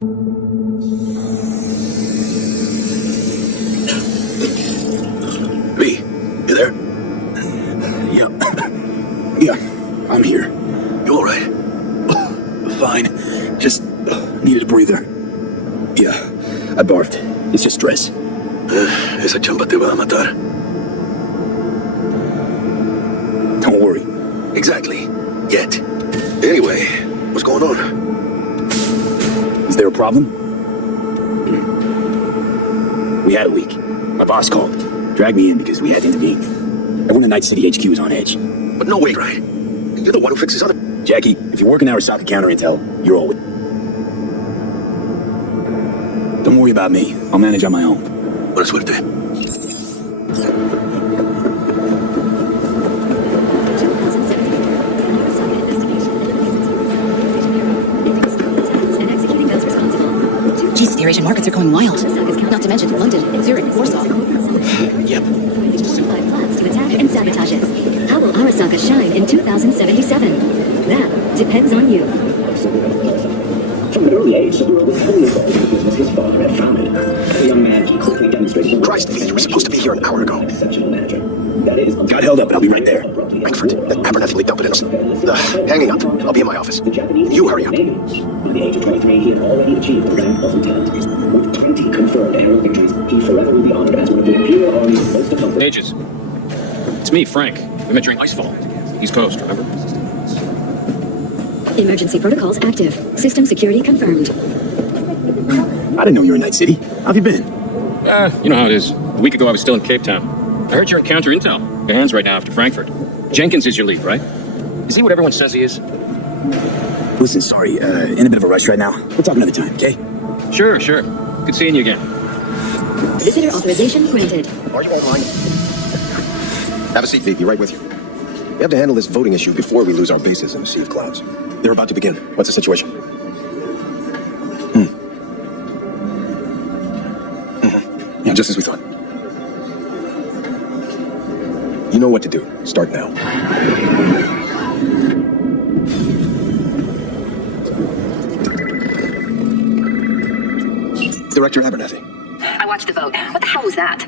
V, you there? Yeah. Yeah, I'm here. You alright? Fine. Just needed a breather. Yeah, I barfed. It's just stress. Esa chamba te va a matar. Don't worry. Exactly. Yet. Anyway, what's going on? Is there a problem? We had a leak. My boss called. Dragged me in because we had to intervene. Everyone in Night City HQ is on edge. But no way, right? You're the one who fixes other... Jackie, if you're working Arasaka counter intel, you're all with. Don't worry about me. I'll manage on my own. Buena suerte. Jesus, the Eurasian markets are going wild. Not to mention London and Zurich, Warsaw. Yep. Plans to attack and sabotage us. How will Arasaka shine in 2077? That depends on you. From an early age, Saburo was heavily involved in the business his father had founded. The young man quickly demonstrated... Christ, V, you were supposed to be here an hour ago. ...exceptional manager. That is... Got held up, but I'll be right there. Frankfurt, that Abernathy leaked up an innocent. Hanging up. I'll be in my office. You hurry up. By the age of 23, he had already achieved the rank of lieutenant. With 20 confirmed aerial victories, he forever will be honored as one of the Imperial Army's most accomplished... Ages. It's me, Frank. We met during Icefall. East Coast, remember? Emergency protocols active. System security confirmed. I didn't know you were in Night City. How have you been? You know how it is. A week ago, I was still in Cape Town. I heard you're in counter intel. Your hands right now after Frankfurt. Jenkins is your lead, right? Is he what everyone says he is? Listen, sorry, in a bit of a rush right now. We'll talk another time, okay? Sure. Good seeing you again. Visitor authorization granted. Are you online? Have a seat, V. Be right with you. We have to handle this voting issue before we lose our bases in the Sea of Clouds. They're about to begin. What's the situation? Yeah, just as we thought. You know what to do. Start now. Director Abernathy. I watched the vote. What the hell was that?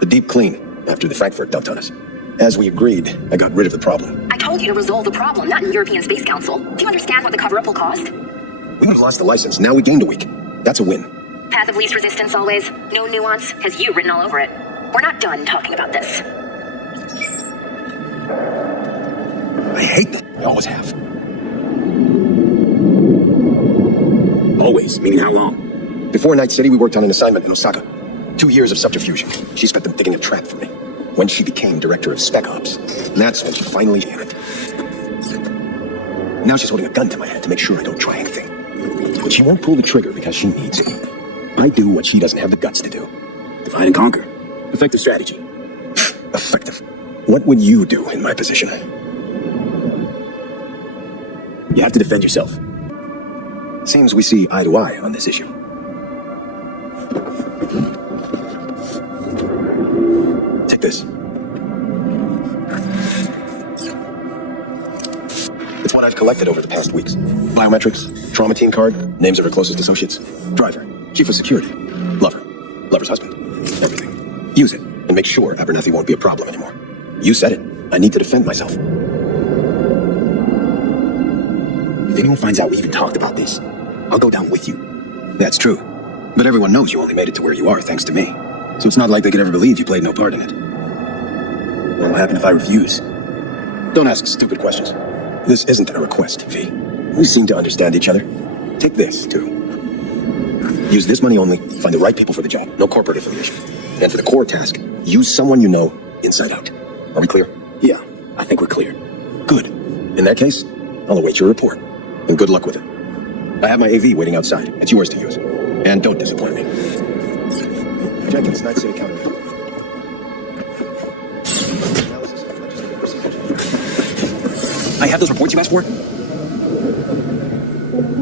The deep clean after the Frankfurt dumped on us. As we agreed, I got rid of the problem. I told you to resolve the problem, not in European Space Council. Do you understand what the cover-up will cost? We would have lost the license. Now we gained a week. That's a win. Path of least resistance always. No nuance. Has you written all over it. We're not done talking about this. I hate them. I always have. Always, meaning how long? Before Night City, we worked on an assignment in Osaka. 2 years of subterfuge. She spent them digging a trap for me. When she became director of Spec Ops, that's when she finally did it. Now she's holding a gun to my head to make sure I don't try anything. But she won't pull the trigger because she needs it. I do what she doesn't have the guts to do. Divide and conquer. Effective strategy. Effective. What would you do in my position? You have to defend yourself. Seems we see eye to eye on this issue. Take this. It's what I've collected over the past weeks. Biometrics, trauma team card, names of her closest associates, driver, chief of security, lover, lover's husband, everything. Use it and make sure Abernathy won't be a problem anymore. You said it. I need to defend myself. If anyone finds out we even talked about this, I'll go down with you. That's true. But everyone knows you only made it to where you are thanks to me. So it's not like they could ever believe you played no part in it. What'll happen if I refuse? Don't ask stupid questions. This isn't a request, V. We seem to understand each other. Take this, too. Use this money only, find the right people for the job, no corporate affiliation. And for the core task, use someone you know inside out. Are we clear? Yeah, I think we're clear. Good. In that case, I'll await your report. And good luck with it. I have my AV waiting outside. It's yours to use. And don't disappoint me. Jenkins, Night City County. I have those reports you asked for?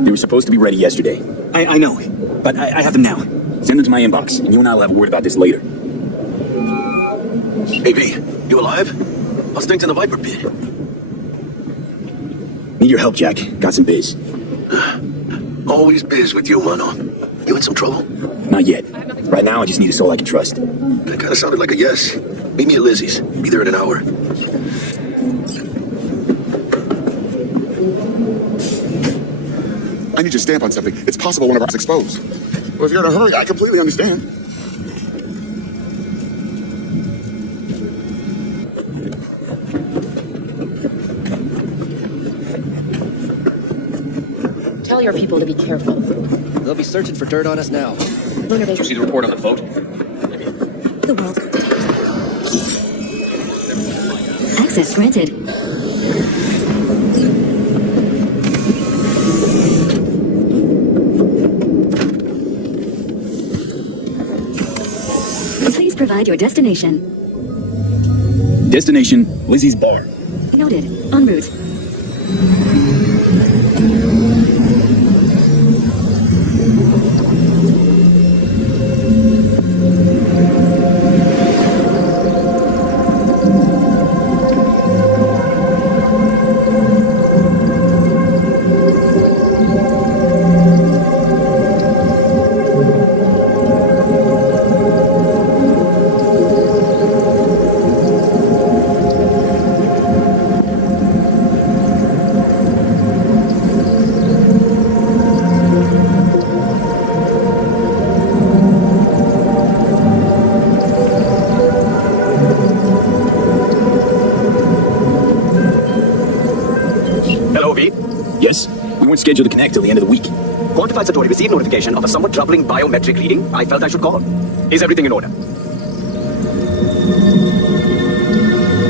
They were supposed to be ready yesterday. I know, but I have them now. Send them to my inbox, and you and I will have a word about this later. Hey, V, you alive? How's things in the Viper pit? Need your help, Jack. Got some biz. Always biz with you, mano. You in some trouble? Not yet. Right now, I just need a soul I can trust. That kind of sounded like a yes. Meet me at Lizzie's. Be there in an hour. I need your stamp on something. It's possible one of ours is exposed. Well, if you're in a hurry, I completely understand. Tell your people to be careful. They'll be searching for dirt on us now. Did you see the report on the vote? The world. Access granted. Please provide your destination. Destination, Lizzie's bar. Noted. En route. Yes? We weren't scheduled to connect till the end of the week. Quantified Satori received notification of a somewhat troubling biometric reading. I felt I should call. Is everything in order?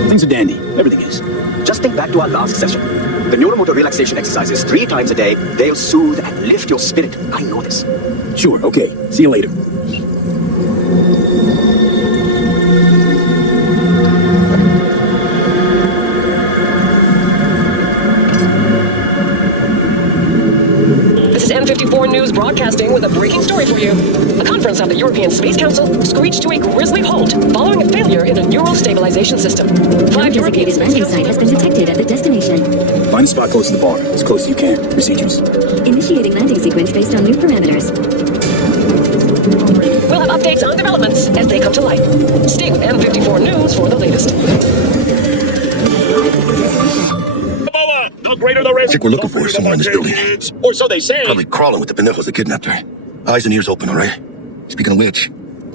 Things are dandy. Everything is. Just think back to our last session. The neuromotor relaxation exercises 3 times a day. They'll soothe and lift your spirit. I know this. Sure, okay. See you later. This is M54 News broadcasting with a breaking story for you. A conference of the European Space Council screeched to a grisly halt following a failure in a neural stabilization system. 5 European Designated space landing council site has been detected at the destination. Find a spot close to the bar. As close as you can. Procedures. Initiating landing sequence based on new parameters. We'll have updates on developments as they come to light. Stay with M54 News for the latest. I think we're looking for her somewhere in this building. Or so they say. Probably crawling with the pendejos that kidnapped her. Eyes and ears open, all right? Speaking of which,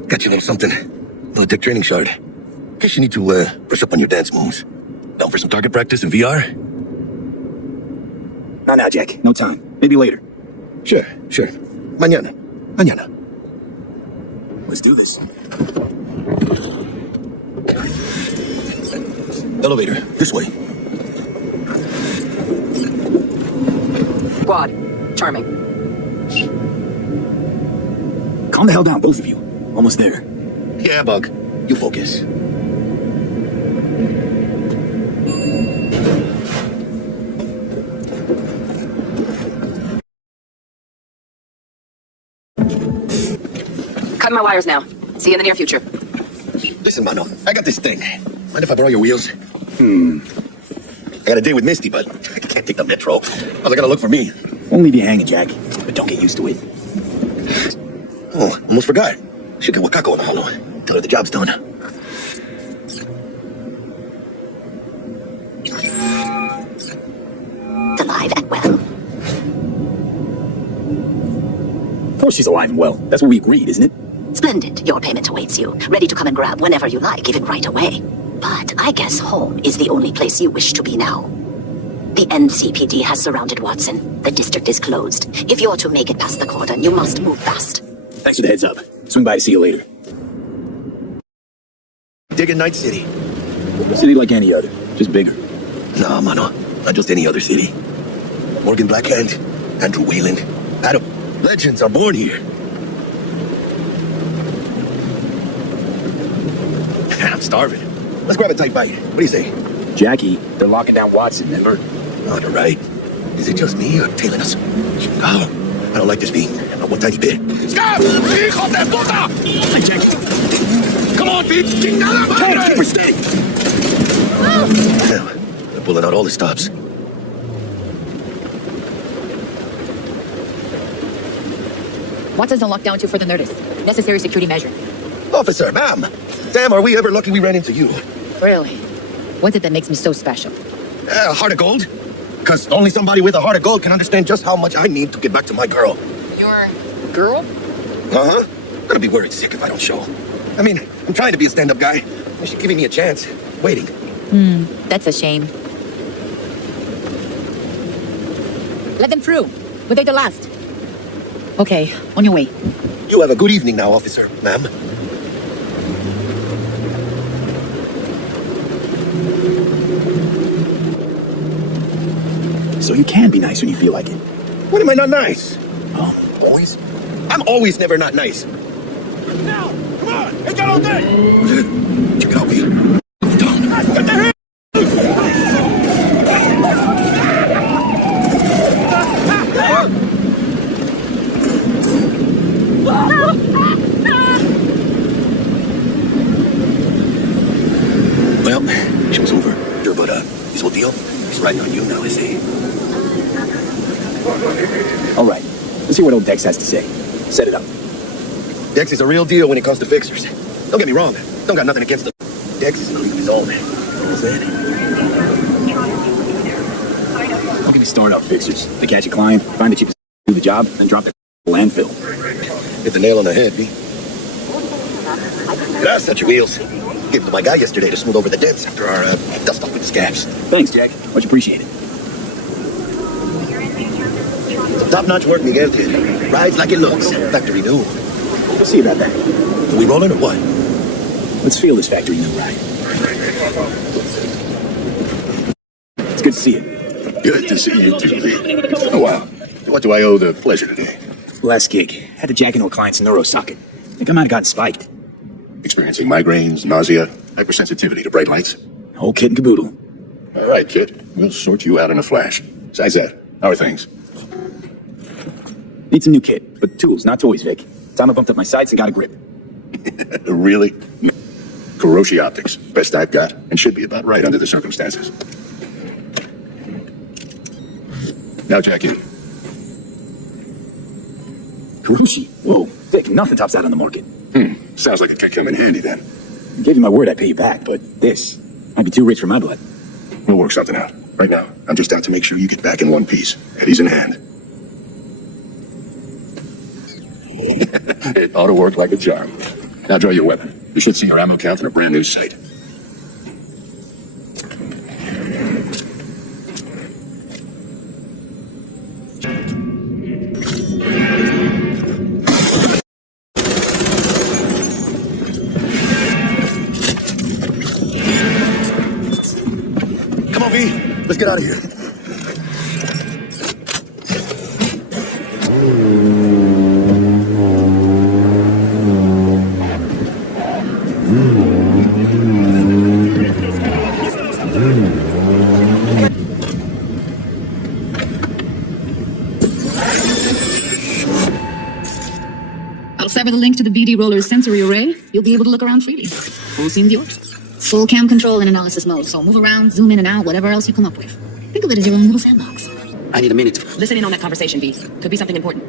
got you a little something. A little tech training shard. Guess you need to brush up on your dance moves. Down for some target practice in VR? Not now, Jack. No time. Maybe later. Sure. Mañana. Let's do this. Elevator, this way. Quad. Charming. Calm the hell down, both of you. Almost there. Yeah, Bug. You focus. Cutting my wires now. See you in the near future. Listen, Mano, I got this thing. Mind if I borrow your wheels? I got a date with Misty, but I can't take the metro. How's it gonna look for me? Won't leave you hanging, Jack. But don't get used to it. Oh, almost forgot. Should get Wakako in the hollow. Tell her the job's done. Alive and well. Of course she's alive and well. That's what we agreed, isn't it? Splendid. Your payment awaits you. Ready to come and grab whenever you like, even right away. But I guess home is the only place you wish to be now. The NCPD has surrounded Watson. The district is closed. If you're to make it past the cordon, you must move fast. Thanks for the heads up. Swing by to see you later. Digging Night City. City like any other, just bigger. Nah, Mano. Not just any other city. Morgan Blackhand, Andrew Wayland, Adam. Legends are born here. I'm starving. Let's grab a tight bite. What do you say? Jackie, they're locking down Watson, remember? Oh, you're right. Is it just me or tailing us? Oh, I don't like this beat. Not one tiny bit. Stop! Hijo de puta! Hey, Jack. Come on, Pete! Chingada madre! Keep her steady! Hell, they're pulling out all the stops. Watson's on lockdown to further notice. Necessary security measure. Officer, ma'am. Damn, are we ever lucky we ran into you? Really? What is it that makes me so special? Heart of gold? Because only somebody with a heart of gold can understand just how much I need to get back to my girl. Your girl? Uh-huh. I'm gonna be worried sick if I don't show. I mean, I'm trying to be a stand-up guy. She's giving me a chance. Waiting. That's a shame. Let them through. Were they the last? Okay, on your way. You have a good evening now, officer, ma'am. So you can be nice when you feel like it. When am I not nice? Oh, always? I'm always never not nice. Now! Come on! Hey, got all day! Check it out, B. Going down. Get the hell! Well, show's over. Sure, but this whole deal is riding on you now, is he? All right. Let's hear what old Dex has to say. Set it up. Dex is a real deal when it comes to fixers. Don't get me wrong. Don't got nothing against him. Dex is in a league of his own. You know what I'm saying? Don't get me started on fixers. They catch a client, find the cheapest do the job, and drop their landfill. Hit the nail on the head, B. Gracias at your wheels. Gave it to my guy yesterday to smooth over the dents after our dust off with the scabs. Thanks, Jack. Much appreciated. Top-notch work Miguel did. Rides like it looks. Factory new. We'll see about that. Are we rolling or what? Let's feel this factory new ride. It's good to see you. Good to see you too, B. It's been a while. What do I owe the pleasure today? Last gig. Had to jack into a client's neuro socket. Think I might have gotten spiked. Experiencing migraines, nausea, hypersensitivity to bright lights? Whole kit and caboodle. All right, kid. We'll sort you out in a flash. Besides that, how are things? Need some new kit, but tools, not toys, Vic. Time I bumped up my sights and got a grip. Really? Kuroshi Optics. Best I've got, and should be about right under the circumstances. Now, Jackie. Kuroshi? Whoa, Vic, nothing tops that on the market. Sounds like it could come in handy then. I gave you my word I'd pay you back, but this might be too rich for my blood. We'll work something out. Right now, I'm just out to make sure you get back in one piece. Eddie's in hand. It ought to work like a charm. Now draw your weapon. You should see your ammo count in a brand new sight. Come on, V. Let's get out of here. I'll sever the link to the BD Roller's sensory array. You'll be able to look around freely. Whole scene's yours. Full cam control in analysis mode, so move around, zoom in and out, whatever else you come up with. Think of it as your own little sandbox. I need a minute. Listen in on that conversation, V. Could be something important.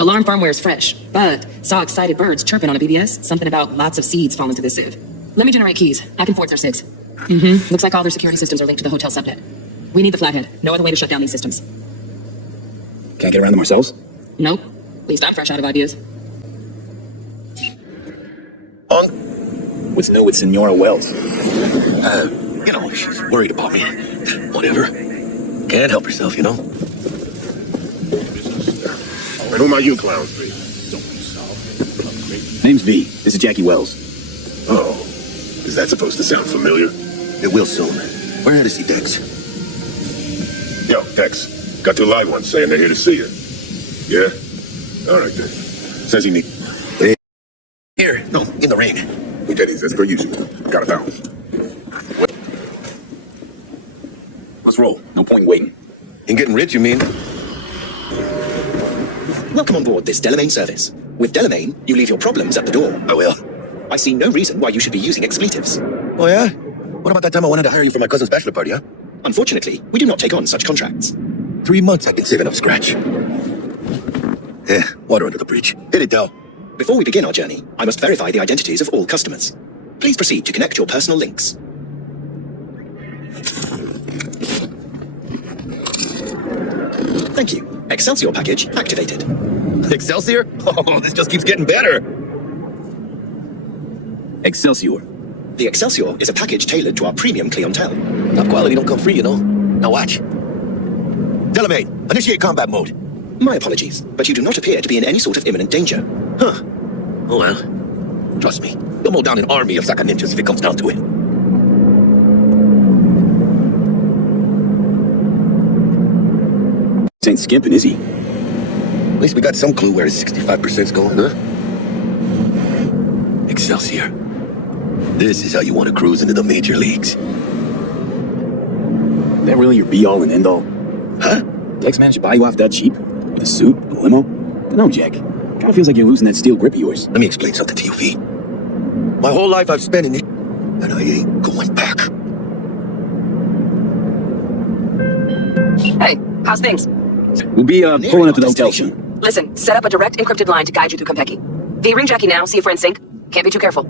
Alarm firmware is fresh, but saw excited birds chirping on a BBS. Something about lots of seeds falling to this sieve. Let me generate keys. I can forward their SIGs. Looks like all their security systems are linked to the hotel subnet. We need the flathead. No other way to shut down these systems. Can't get around them ourselves? Nope. At least I'm fresh out of ideas. What's new with Senora Wells? You know, she's worried about me. Whatever. Can't help herself, you know? And who might you clowns be? Name's V. This is Jackie Wells. Oh, is that supposed to sound familiar? It will soon. We're here to see Dex. Yo, Dex. Got two live ones saying they're here to see you. Yeah? All right, then. Says he needs... Here. No, in the ring. We did it as per usual. Got it down. Let's roll. No point in waiting. In getting rich, you mean? Welcome on board this Delamain service. With Delamain, you leave your problems at the door. I will. I see no reason why you should be using expletives. Oh, yeah? What about that time I wanted to hire you for my cousin's bachelor party, huh? Unfortunately, we do not take on such contracts. 3 months I've been saving up scratch. Yeah, water under the bridge. Hit it, Del. Before we begin our journey, I must verify the identities of all customers. Please proceed to connect your personal links. Thank you. Excelsior package activated. Excelsior? Oh, this just keeps getting better. Excelsior. The Excelsior is a package tailored to our premium clientele. Top quality don't come free, you know. Now watch. Delamain, initiate combat mode. My apologies, but you do not appear to be in any sort of imminent danger. Huh. Oh well. Trust me, you'll mow down an army of Saka ninjas if it comes down to it. This ain't skimping, is he? At least we got some clue where his 65%'s going, huh? Excelsior. This is how you want to cruise into the major leagues. Is that really your be-all and end-all? Huh? Dex managed to buy you off that cheap? With a suit? A limo? No, Jack. Kinda feels like you're losing that steel grip of yours. Let me explain something to you, V. My whole life I've spent in it, and I ain't going back. Hey, how's things? We'll be pulling up to the hotel soon. Listen, set up a direct encrypted line to guide you through Konpeki. V, ring Jackie now, see if we're in sync. Can't be too careful.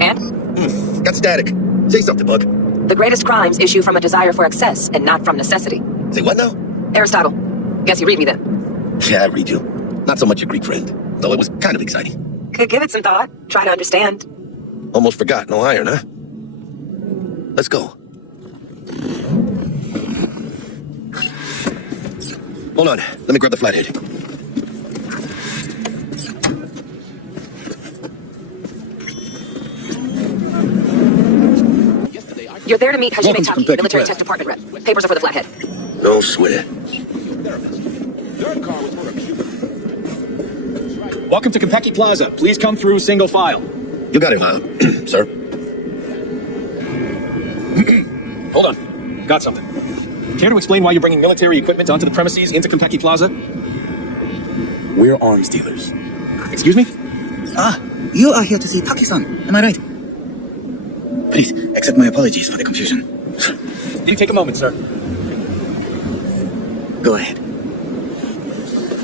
And? Got static. Say something, Bug. The greatest crimes issue from a desire for excess and not from necessity. Say what now? Aristotle. Guess you read me then. Yeah, I read you. Not so much your Greek friend, though it was kind of exciting. Could give it some thought. Try to understand. Almost forgot, no iron, huh? Let's go. Hold on, let me grab the flathead. You're there to meet Hajime Taki, Konpeki military Plaza. tech department rep. Papers are for the flathead. No sweat. Welcome to Konpeki Plaza. Please come through single file. You got it, huh, sir? Hold on. Got something. Care to explain why you're bringing military equipment onto the premises into Konpeki Plaza? We're arms dealers. Excuse me? Ah, you are here to see Taki-san, am I right? Please, accept my apologies for the confusion. You take a moment, sir. Go ahead.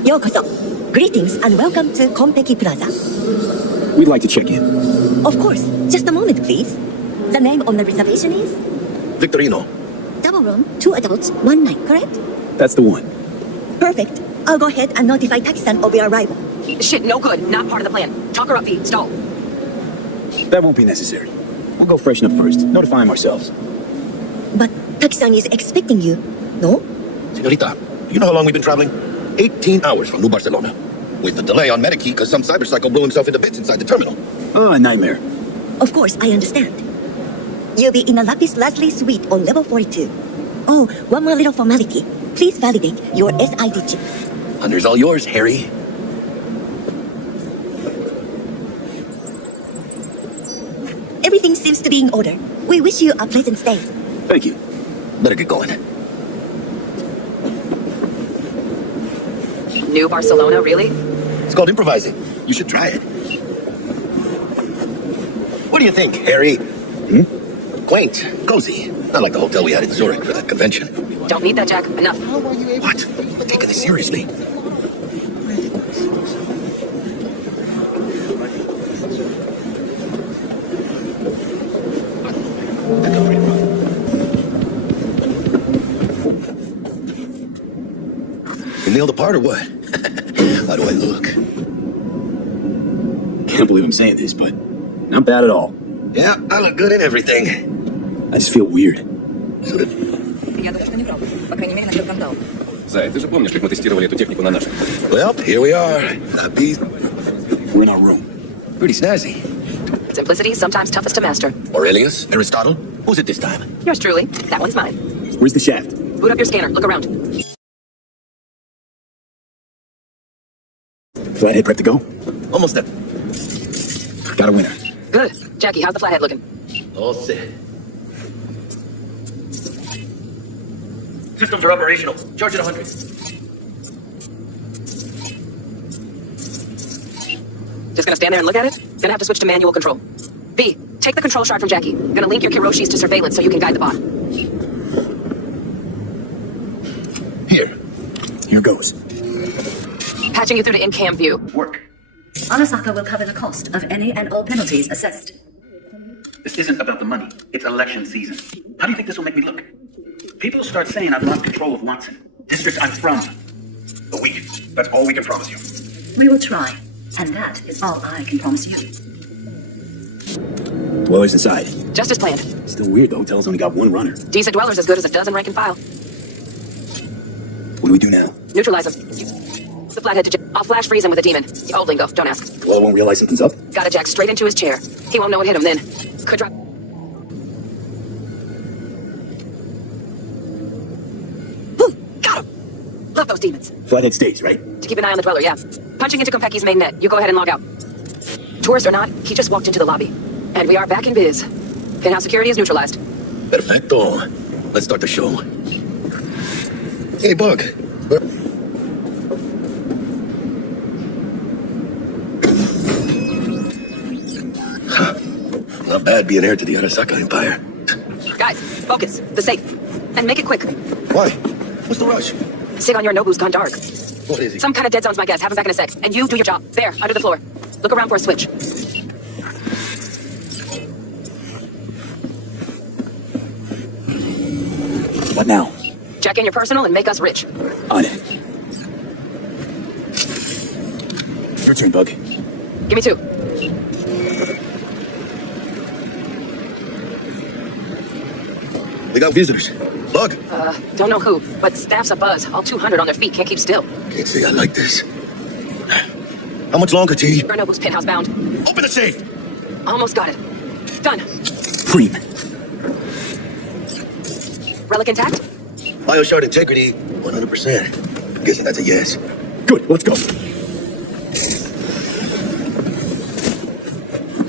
Yokoso. Greetings and welcome to Konpeki Plaza. We'd like to check in. Of course. Just a moment, please. The name on the reservation is? Victorino. Double room, 2 adults, 1 night, correct? That's the one. Perfect. I'll go ahead and notify Taki-san of your arrival. Shit, no good. Not part of the plan. Talk her up, V. Stall. That won't be necessary. We'll go freshen up first. Notify him ourselves. But Taki-san is expecting you, no? Senorita, you know how long we've been traveling? 18 hours from New Barcelona. With the delay on Medikey because some cyberpsycho blew himself into bits inside the terminal. Oh, a nightmare. Of course, I understand. You'll be in a Lapis Lazuli suite on level 42. Oh, one more little formality. Please validate your SID chip. Honor's all yours, Harry. Everything seems to be in order. We wish you a pleasant stay. Thank you. Better get going. New Barcelona, really? It's called improvising. You should try it. What do you think, Harry? Quaint, cozy. Not like the hotel we had in Zurich for that convention. Don't need that, Jack. Enough. What? I'm taking this seriously. You nailed the part or what? How do I look? Can't believe I'm saying this, but not bad at all. Yeah, I look good in everything. I just feel weird. So did... Зай, ты же помнишь, как мы тестировали эту технику на наших? Well, here we are. Happy. We're in our room. Pretty snazzy. Simplicity, sometimes toughest to master. Aurelius? Aristotle? Who's it this time? Yours truly. That one's mine. Where's the shaft? Boot up your scanner. Look around. Flathead prep to go? Almost there. Got a winner. Good. Jackie, how's the flathead looking? All set. Systems are operational. Charge it 100. Just gonna stand there and look at it? Gonna have to switch to manual control. B, take the control shard from Jackie. Gonna link your Kiroshis to surveillance so you can guide the bot. Here goes. Patching you through to in-cam view. Work. Arasaka will cover the cost of any and all penalties assessed. This isn't about the money. It's election season. How do you think this will make me look? People will start saying I've lost control of Watson. District I'm from. A week. That's all we can promise you. We will try, and that is all I can promise you. Dweller's inside. Just as planned. Still weird though, Hotel's only got one runner. Decent dweller's as good as a dozen rank and file. What do we do now? Neutralize him. The flathead to I'll flash freeze him with a demon. Old lingo, don't ask. Dweller won't realize something's up? Gotta jack straight into his chair. He won't know what hit him then. Could drop. Boom! Got him! Love those demons. Flathead stays, right? To keep an eye on the dweller, yeah. Punching into Konpeki's main net. You go ahead and log out. Tourist or not, he just walked into the lobby. And we are back in biz. Penthouse security is neutralized. Perfecto. Let's start the show. Hey, Bug. Not bad being heir to the Arasaka Empire. Guys, focus. The safe. And make it quick. Why? What's the rush? Sig on your Nobu's gone dark. What is he? Some kind of dead zone's my guess. Have him back in a sec. And you do your job. There, under the floor. Look around for a switch. What now? Jack in your personal and make us rich. On it. Your turn, Bug. Give me 2. We got visitors. Bug. Don't know who, but staff's a buzz. All 200 on their feet, can't keep still. Can't say I like this. How much longer, T? Nobu's penthouse bound. Open the safe! Almost got it. Done. Cream. Relic intact? Bioshard integrity, 100%. I'm guessing that's a yes. Good, let's go.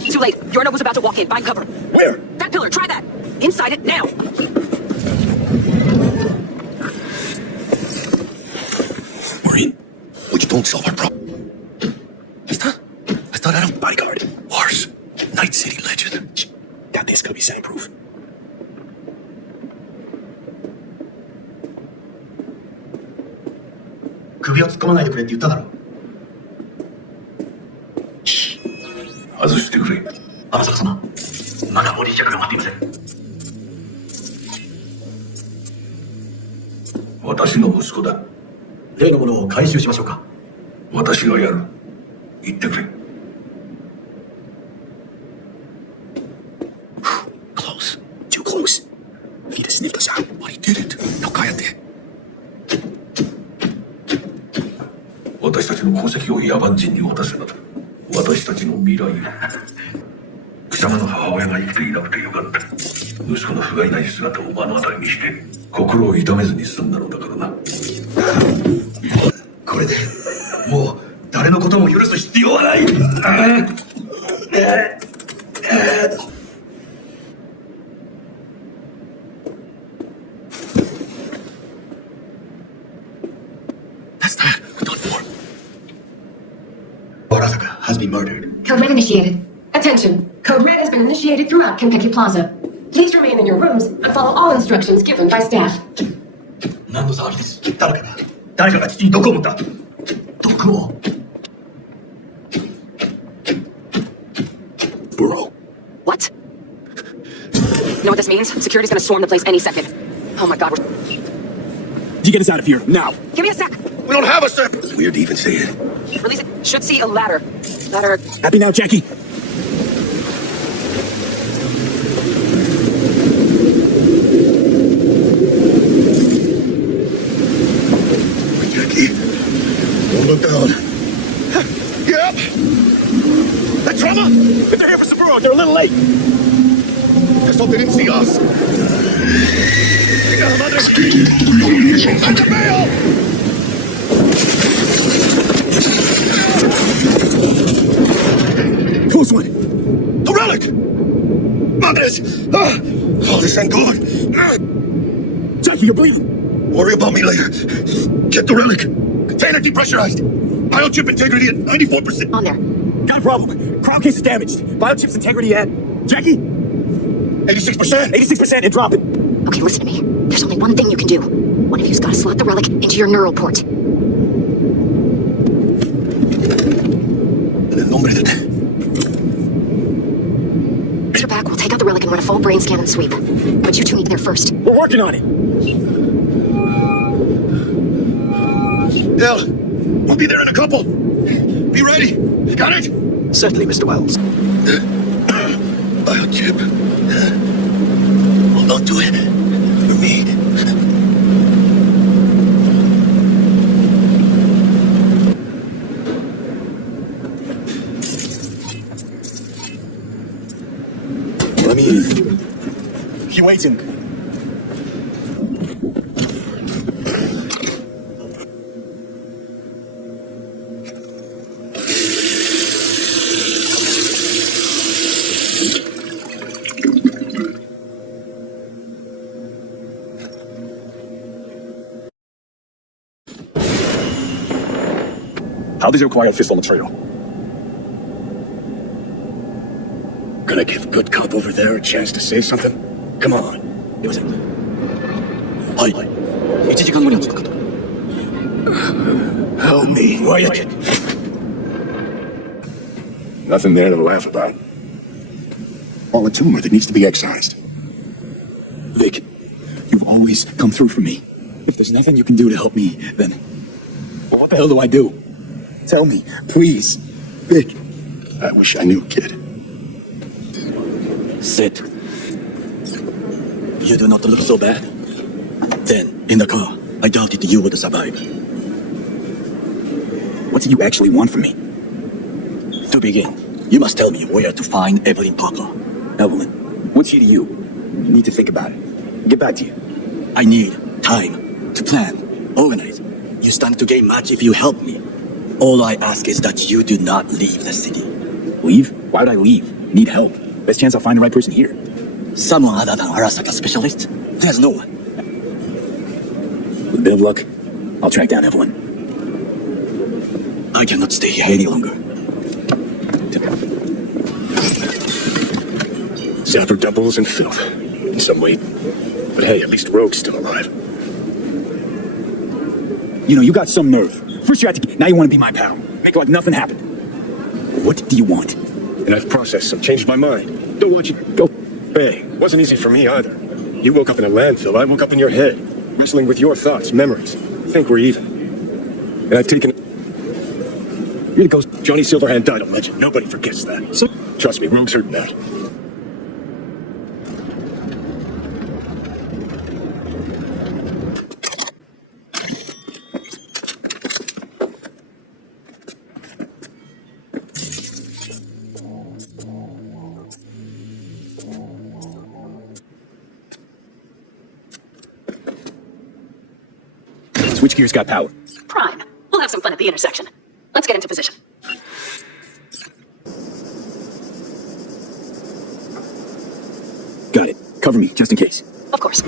Too late. Yornobu's about to walk in. Find cover. Where? That pillar, try that. Inside it now. We're in. Which don't solve our problem. I thought I don't Bodyguard. Horse. Night City legend. Got this, could be soundproof. Close. Too close. Vita sniffed us out. But he didn't. No, 私たちの功績を野蛮人に渡すのだ。私たちの未来を。貴様の母親が生きていなくてよかった。息子の不甲斐ない姿を目の当たりにして、心を痛めずに済んだのだからな。これで、もう誰のことも許す必要はない。Has been murdered. Code Red initiated. Attention. Code Red has been initiated throughout Konpeki Plaza. Please remain in your rooms and follow all instructions given by staff. 何の騒ぎです。誰かが父に毒を持った。毒を Bro. What? You know what this means? Security's gonna swarm the place any second. Oh my god, You get us out of here, now. Give me a sec. We don't have a sec. It's weird to even say it. Release it. Should see a ladder. Ladder. Happy now, Jackie? Jackie, don't look down. Get up! That trauma! If they're here for Saburo, they're a little late. Just hope they didn't see us. We got him under bail! Close one. The relic! Madres! Oh, this ain't good. Jackie, you're bleeding. Worry about me later. Get the relic. Container depressurized. Biochip integrity at 94%. On there. Got a problem. Crown case is damaged. Biochip's integrity at... Jackie? 86%. 86% and drop it. Okay, listen to me. There's only one thing you can do. One of you's got to slot the relic into your neural port. Mr. Back will take out the relic and run a full brain scan and sweep. But you two need there first. We're working on it. Dell, we'll be there in a couple. Be ready. Got it? Certainly, Mr. Wells. Biochip. Hold on to it. For me. Let me in. He waiting. How does it require fistful material? Gonna give good cop over there a chance to say something? Come on. はい。1時間後に着くかと。 Help me. Wyatt. Nothing there to laugh about. All a tumor that needs to be excised. Vic, you've always come through for me. If there's nothing you can do to help me, then... Well, what the hell do I do? Tell me, please. Vic. I wish I knew, kid. Sit. You do not look so bad. Then, in the car, I doubted you would survive. What do you actually want from me? To begin, you must tell me where to find Evelyn Parker. Evelyn, what's she to you? You need to think about it. Get back to you. I need time to plan, organize. You stand to gain much if you help me. All I ask is that you do not leave the city. Leave? Why would I leave? Need help. Best chance I'll find the right person here. Someone other than Arasaka specialist? There's no one. With a bit of luck, I'll track down Evelyn. I cannot stay here any longer. Zapper doubles and filth. In some way. But hey, at least Rogue's still alive. You know, you got some nerve. First you had to... Now you want to be my pal. Make it like nothing happened. What do you want? And I've processed some, changed my mind. Don't want you... Go... Hey, wasn't easy for me either. You woke up in a landfill, I woke up in your head. Wrestling with your thoughts, memories. Think we're even. And I've taken... You're the ghost. Johnny Silverhand died a legend. Nobody forgets that. So, trust me, Rogue's hurt now. Which gear's got power? Prime. We'll have some fun at the intersection. Let's get into position. Got it. Cover me, just in case. Of course.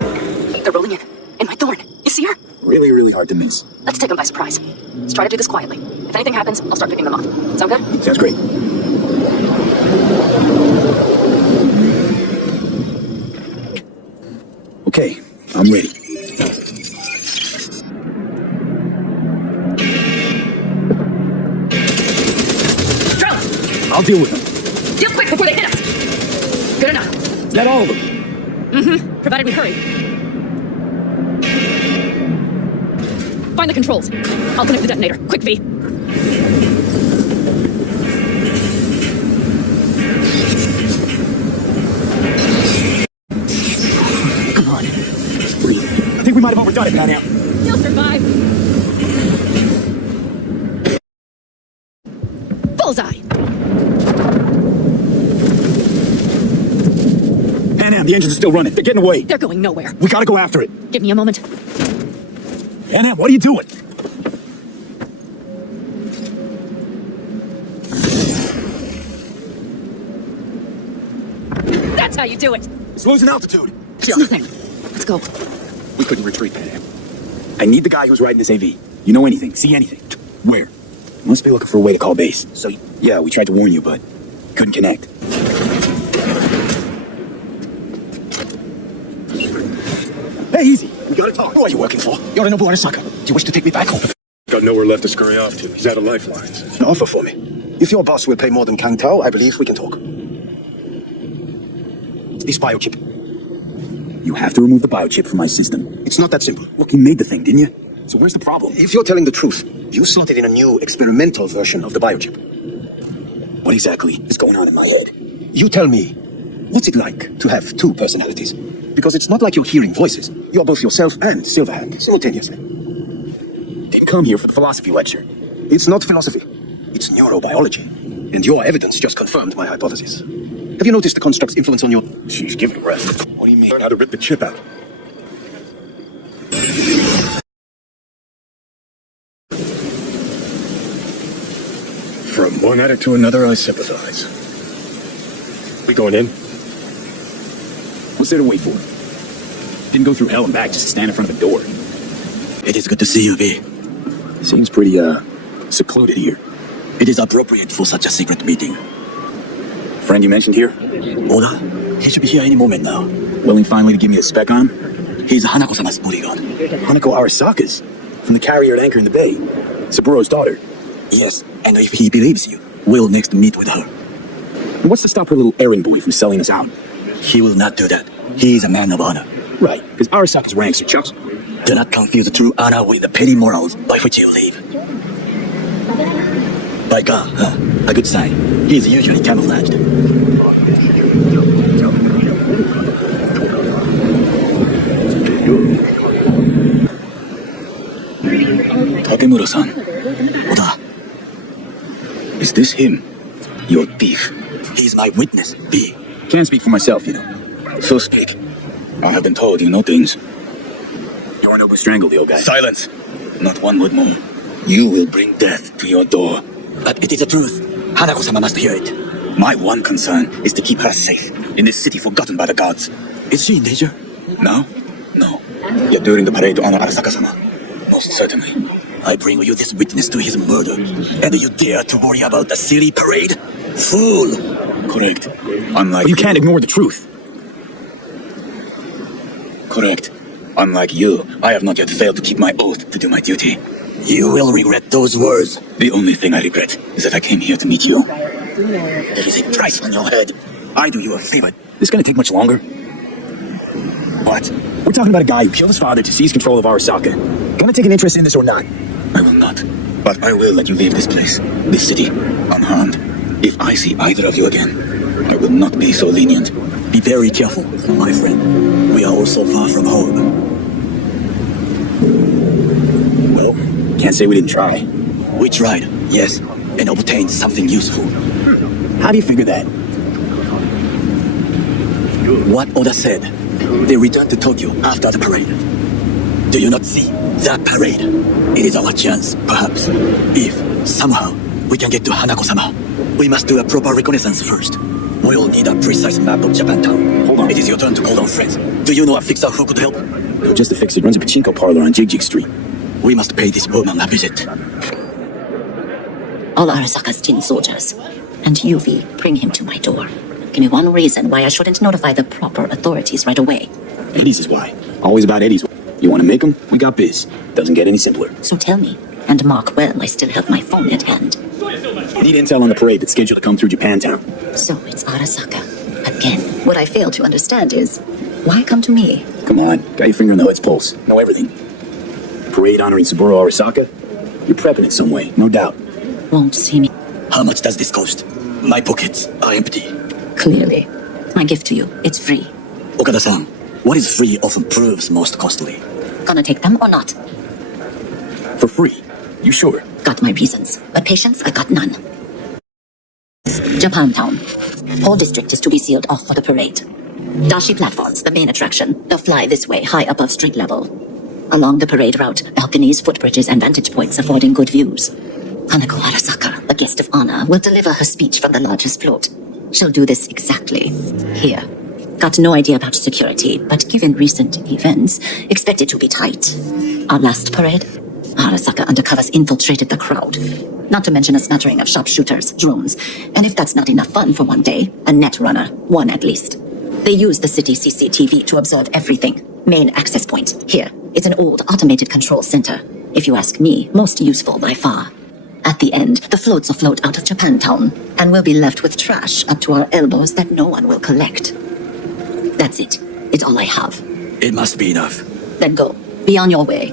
They're rolling in. In my thorn. You see her? Really, really hard to miss. Let's take them by surprise. Let's try to do this quietly. If anything happens, I'll start picking them off. Sound good? Sounds great. Okay, I'm ready. Drone! I'll deal with them. Deal quick before they hit us! Good enough. Is that all of them? Mm-hmm. Provided we hurry. Find the controls. I'll connect the detonator. Quick, V. Come on. Breathe. I think we might have overdone it, Pan Am. You'll survive. Bullseye. Pan Am, the engines are still running. They're getting away. They're going nowhere. We gotta go after it. Give me a moment. Pan Am, what are you doing? That's how you do it. It's losing altitude. Sure thing. Let's go. We couldn't retreat that. I need the guy who's riding this AV. You know anything? See anything? Where? Must be looking for a way to call base. So, yeah, we tried to warn you, but couldn't connect. Hey, easy. We gotta talk. Who are you working for? You're Nobu Arasaka. Do you wish to take me back home? Got nowhere left to scurry off to. He's out of lifelines. An offer for me. If your boss will pay more than Kang Tao, I believe we can talk. This biochip. You have to remove the biochip from my system. It's not that simple. Look, you made the thing, didn't you? So where's the problem? If you're telling the truth, you slotted in a new experimental version of the biochip. What exactly is going on in my head? You tell me, what's it like to have two personalities? Because it's not like you're hearing voices. You're both yourself and Silverhand simultaneously. Didn't come here for the philosophy lecture. It's not philosophy. It's neurobiology. And your evidence just confirmed my hypothesis. Have you noticed the construct's influence on your... Jeez, give it a rest. What do you mean? Learn how to rip the chip out. From one addict to another, I sympathize. We going in? What's there to wait for? Didn't go through hell and back just to stand in front of a door. It is good to see you, V. Seems pretty, secluded here. It is appropriate for such a secret meeting. Friend you mentioned here? Oda? He should be here any moment now. Willing finally to give me a spec on him? He's Hanako-sama's bodyguard. Hanako Arasaka's? From the carrier at anchor in the bay. Saburo's daughter. Yes, and if he believes you, we'll next meet with her. And what's to stop her little errand boy from selling us out? He will not do that. He is a man of honor. Right, because Arasaka's ranks are chucks. Do not confuse the true honor with the petty morals by which you live. By God, a good sign. He is usually camouflaged. Takemura-san. Oda. Is this him? Your thief? He's my witness, V. Can't speak for myself, you know. So speak. I have been told you know things. Yorinobu strangled the old guy. Silence! Not one word more. You will bring death to your door. But it is the truth. Hanako-sama must hear it. My one concern is to keep her safe in this city forgotten by the gods. Is she in danger? No? No. Yet during the parade to honor Arasaka-sama. Most certainly. I bring you this witness to his murder, and you dare to worry about the silly parade? Fool! Correct. Unlike... But you can't ignore the truth. Correct. Unlike you, I have not yet failed to keep my oath to do my duty. You will regret those words. The only thing I regret is that I came here to meet you. There is a price on your head. I do you a favor. This gonna take much longer? What? We're talking about a guy who killed his father to seize control of Arasaka. Gonna take an interest in this or not? I will not. But I will let you leave this place, this city, unharmed. If I see either of you again, I will not be so lenient. Be very careful, my friend. We are all so far from home. Well, can't say we didn't try. We tried, yes, and obtained something useful. How do you figure that? What Oda said. They returned to Tokyo after the parade. Do you not see that parade? It is our chance, perhaps. If, somehow, we can get to Hanako-sama, we must do a proper reconnaissance first. We'll need a precise map of Japantown. Hold on. It is your turn to call on friends. Do you know a fixer who could help? No, just a fixer. Runs a pachinko parlor on Jig Street. We must pay this woman a visit. All Arasaka's tin soldiers. And Yuvi, bring him to my door. Give me one reason why I shouldn't notify the proper authorities right away. Eddie's is why. Always about Eddie's. You want to make them? We got biz. Doesn't get any simpler. So tell me. And mark well, I still have my phone at hand. Need intel on the parade that's scheduled to come through Japantown. So it's Arasaka. Again, what I fail to understand is, why come to me? Come on, got your finger on the hood's pulse. Know everything. Parade honoring Saburo Arasaka? You're prepping it some way, no doubt. Won't see me. How much does this cost? My pockets are empty. Clearly. My gift to you, it's free. Okada-san, what is free often proves most costly. Gonna take them or not? For free? You sure? Got my reasons, but patience I got none. Japantown. Whole district is to be sealed off for the parade. Dashi platforms, the main attraction. They'll fly this way, high above street level. Along the parade route, balconies, footbridges, and vantage points affording good views. Hanako Arasaka, the guest of honor, will deliver her speech from the largest float. She'll do this exactly here. Got no idea about security, but given recent events, expect it to be tight. Our last parade, Arasaka undercovers infiltrated the crowd. Not to mention a smattering of sharpshooters, drones, and if that's not enough fun for one day, a net runner, one at least. They use the city CCTV to observe everything. Main access point, here. It's an old automated control center. If you ask me, most useful by far. At the end, the floats will float out of Japantown, and we'll be left with trash up to our elbows that no one will collect. That's it. It's all I have. It must be enough. Then go. Be on your way.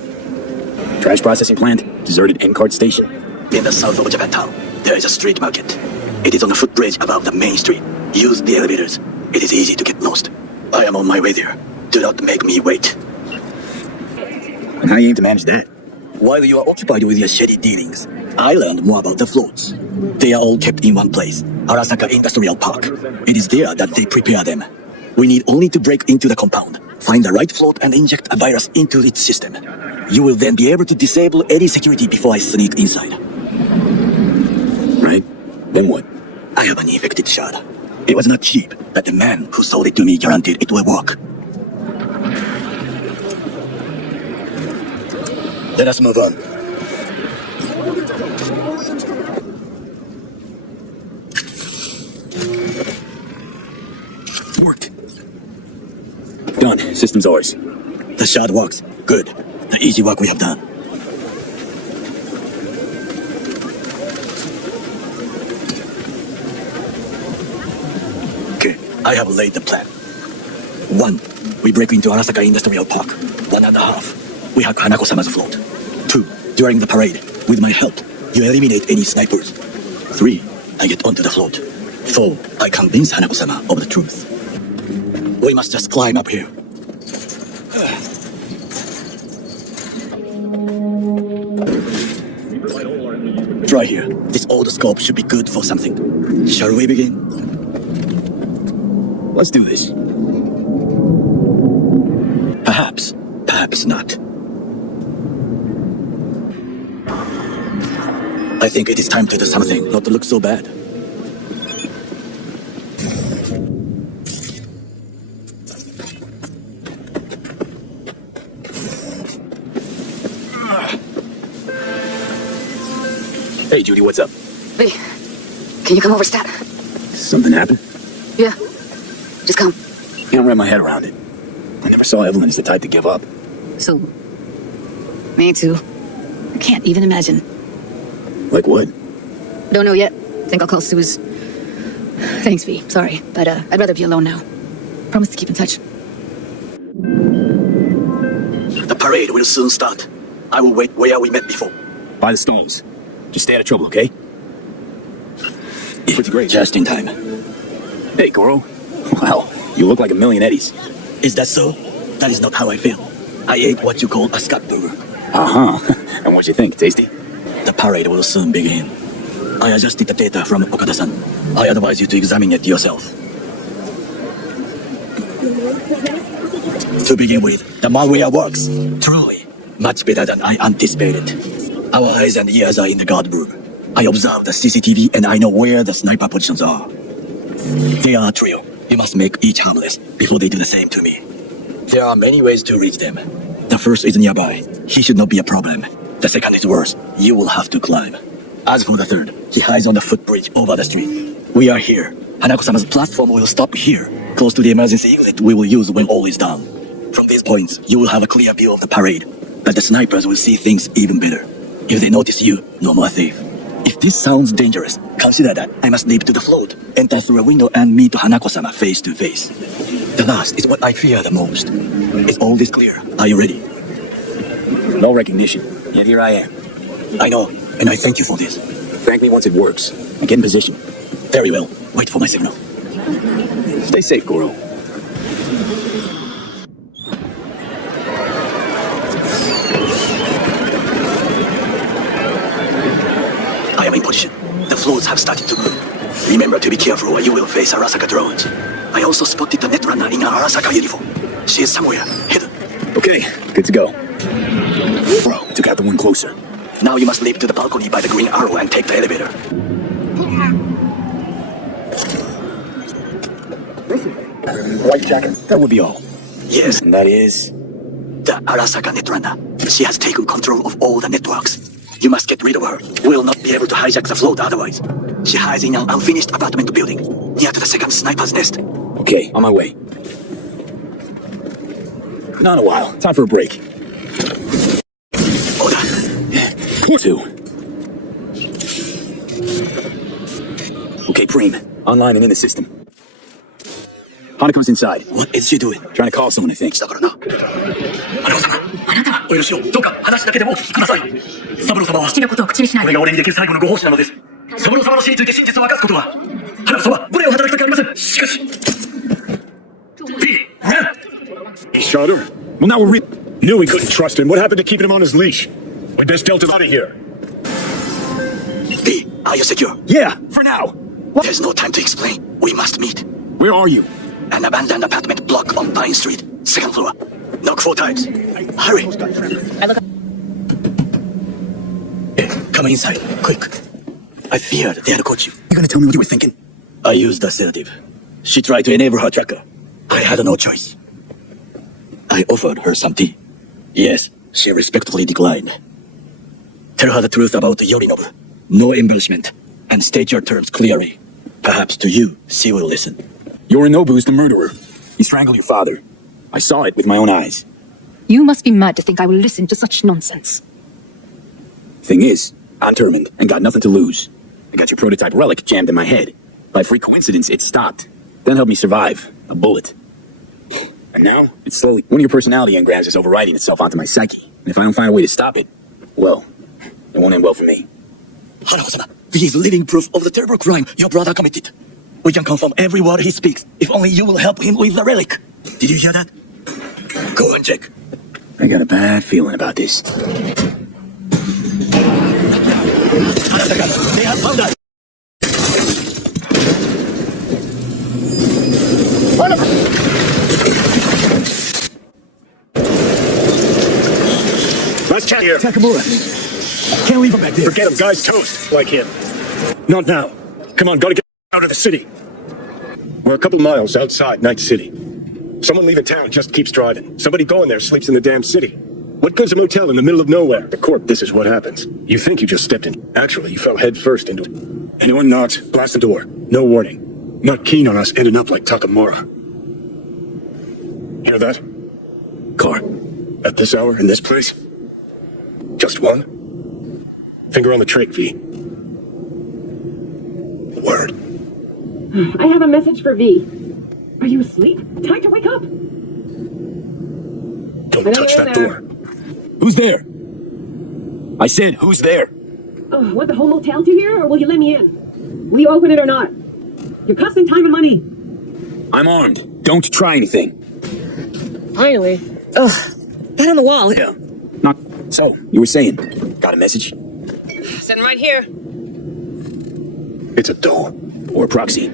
Trash processing plant, deserted end-card station. In the south of Japantown, there is a street market. It is on a footbridge above the main street. Use the elevators. It is easy to get lost. I am on my way there. Do not make me wait. And how you aim to manage that? While you are occupied with your shady dealings, I learned more about the floats. They are all kept in one place, Arasaka Industrial Park. It is there that they prepare them. We need only to break into the compound, find the right float and inject a virus into its system. You will then be able to disable any security before I sneak inside. Right? Then what? I have an infected shard. It was not cheap, but the man who sold it to me guaranteed it will work. Let us move on. Worked. Done. System's ours. The shard works. Good. The easy work we have done. Okay, I have laid the plan. 1. We break into Arasaka Industrial Park. 1.5. We hack Hanako-sama's float. 2. During the parade, with my help, you eliminate any snipers. 3. I get onto the float. 4. I convince Hanako-sama of the truth. We must just climb up here. Try here. This old scope should be good for something. Shall we begin? Let's do this. Perhaps. Perhaps not. I think it is time to do something, not to look so bad. Hey, Judy, what's up? Lee, can you come over, stat? Something happened? Yeah. Just come. Can't wrap my head around it. I never saw Evelyn as the type to give up. So, me too. I can't even imagine. Like what? Don't know yet. Think I'll call Suze. Thanks, V. Sorry, but I'd rather be alone now. Promise to keep in touch. The parade will soon start. I will wait where we met before. By the stones. Just stay out of trouble, okay? Pretty great. Just in time. Hey, Goro. Wow, you look like a million eddies. Is that so? That is not how I feel. I ate what you call a scat burger. Uh-huh. And what you think? Tasty? The parade will soon begin. I adjusted the data from Okada-san. I advise you to examine it yourself. To begin with, the malware works. Truly. Much better than I anticipated. Our eyes and ears are in the guard room. I observe the CCTV and I know where the sniper positions are. They are a trio. You must make each harmless before they do the same to me. There are many ways to reach them. The first is nearby. He should not be a problem. The second is worse. You will have to climb. As for the third, he hides on the footbridge over the street. We are here. Hanako-sama's platform will stop here, close to the emergency exit we will use when all is done. From these points, you will have a clear view of the parade, but the snipers will see things even better. If they notice you, no more thief. If this sounds dangerous, consider that I must leap to the float, enter through a window and meet Hanako-sama face to face. The last is what I fear the most. Is all this clear? Are you ready? No recognition, yet here I am. I know, and I thank you for this. Thank me once it works. And get in position. Very well. Wait for my signal. Stay safe, Goro. I am in position. The floats have started to move. Remember to be careful or you will face Arasaka drones. I also spotted the netrunner in an Arasaka uniform. She is somewhere, hidden. Okay, good to go. Bro, we took out the one closer. Now you must leap to the balcony by the green arrow and take the elevator. White jacket. That would be all. Yes, And that is... the Arasaka Netrunner. She has taken control of all the networks. You must get rid of her. We'll not be able to hijack the float otherwise. She hides in an unfinished apartment building, near to the second sniper's nest. Okay, on my way. Not in a while. Time for a break. Order. 2. Okay, Preem. Online and in the system. Hanako's inside. What is she doing? Trying to call someone, I think. だからな。あなた、お許しを。どうか話だけでもください。サブロ様は、好きなことを口にしないこれが俺にできる最後のご奉仕なのです。サブロ様の死について真実を明かすことは、花子様、無礼を働きたくありません。しかし。He shot her? Well, now we're Knew we couldn't trust him. What happened to keeping him on his leash? We best dealt him out of here. V, are you secure? Yeah, for now. There's no time to explain. We must meet. Where are you? An abandoned apartment block on Pine Street, second floor. Knock 4 times. Hurry. I look. Come inside, quick. I feared they had caught you. You gonna tell me what you were thinking? I used a sedative. She tried to enable her tracker. I had no choice. I offered her some tea. Yes, she respectfully declined. Tell her the truth about Yorinobu. No embellishment. And state your terms clearly. Perhaps to you, she will listen. Yorinobu's the murderer. He strangled your father. I saw it with my own eyes. You must be mad to think I will listen to such nonsense. Thing is, I'm determined and got nothing to lose. I got your prototype relic jammed in my head. By free coincidence, it stopped. Then helped me survive. A bullet. And now, it's slowly... One of your personality engrams is overriding itself onto my psyche. And if I don't find a way to stop it, well, it won't end well for me. Hanaho-sama, he is living proof of the terrible crime your brother committed. We can confirm every word he speaks, if only you will help him with the relic. Did you hear that? Go and check. I got a bad feeling about this. They have found us. Last chat here. Takamura. Can't leave him back there. Forget him. Guy's toast. Like him. Not now. Come on, gotta get out of the city. We're a couple miles outside Night City. Someone leaving town just keeps driving. Somebody going there sleeps in the damn city. What good's a motel in the middle of nowhere? The Corp, this is what happens. You think you just stepped in. Actually, you fell head first into it. Anyone knocks, blast the door. No warning. Not keen on us ending up like Takamura. Hear that? Car. At this hour, in this place? Just one? Finger on the trick, V. Word. I have a message for V. Are you asleep? Time to wake up. Don't touch that door. Who's there? I said, who's there? Oh, want the whole motel to hear, or will you let me in? Will you open it or not? You're costing time and money. I'm armed. Don't try anything. Finally. Ugh. Right on the wall. Yeah. Not so. You were saying. Got a message? Sitting right here. It's a doll. Or a proxy.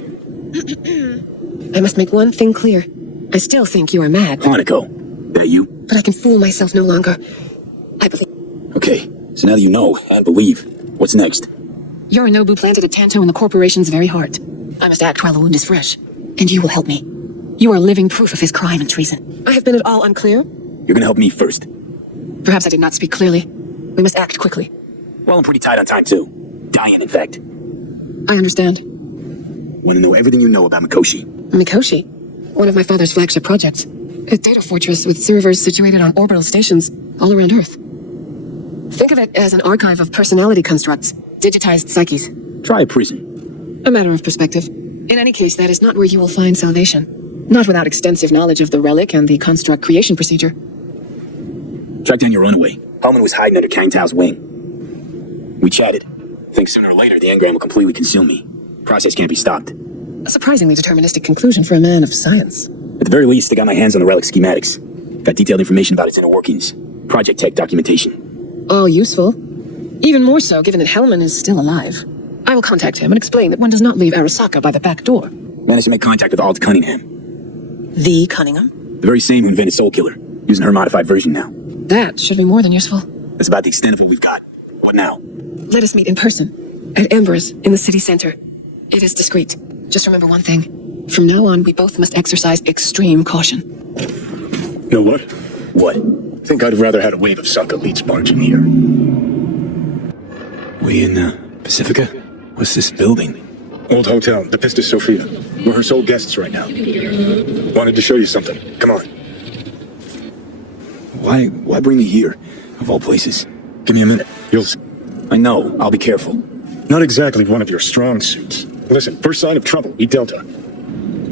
I must make one thing clear. I still think you are mad. Hanako. That you? But I can fool myself no longer. I believe. Okay. So now that you know and believe, what's next? Yorinobu planted a Tanto in the corporation's very heart. I must act while the wound is fresh. And you will help me. You are living proof of his crime and treason. I have been at all unclear. You're gonna help me first. Perhaps I did not speak clearly. We must act quickly. Well, I'm pretty tight on time, too. Dying, in fact. I understand. Want to know everything you know about Mikoshi. Mikoshi? One of my father's flagship projects. A data fortress with servers situated on orbital stations all around Earth. Think of it as an archive of personality constructs, digitized psyches. Try a prison. A matter of perspective. In any case, that is not where you will find salvation. Not without extensive knowledge of the relic and the construct creation procedure. Track down your runaway. Hellman was hiding under Kang Tao's wing. We chatted. Think sooner or later the engram will completely consume me. Process can't be stopped. A surprisingly deterministic conclusion for a man of science. At the very least, I got my hands on the relic schematics. Got detailed information about its inner workings. Project tech documentation. All useful. Even more so, given that Hellman is still alive. I will contact him and explain that one does not leave Arasaka by the back door. Managed to make contact with Alt Cunningham. The Cunningham? The very same who invented Soul Killer. Using her modified version now. That should be more than useful. That's about the extent of what we've got. What now? Let us meet in person. At Immerse, in the city center. It is discreet. Just remember one thing. From now on, we both must exercise extreme caution. Know what? What? I think I'd rather had a wave of Sokka elites barging here. We in, Pacifica? What's this building? Old hotel, the Pistis Sophia. We're her sole guests right now. Wanted to show you something. Come on. Why bring me here, of all places? Give me a minute. You'll see. I know, I'll be careful. Not exactly one of your strong suits. Listen, first sign of trouble, eat Delta.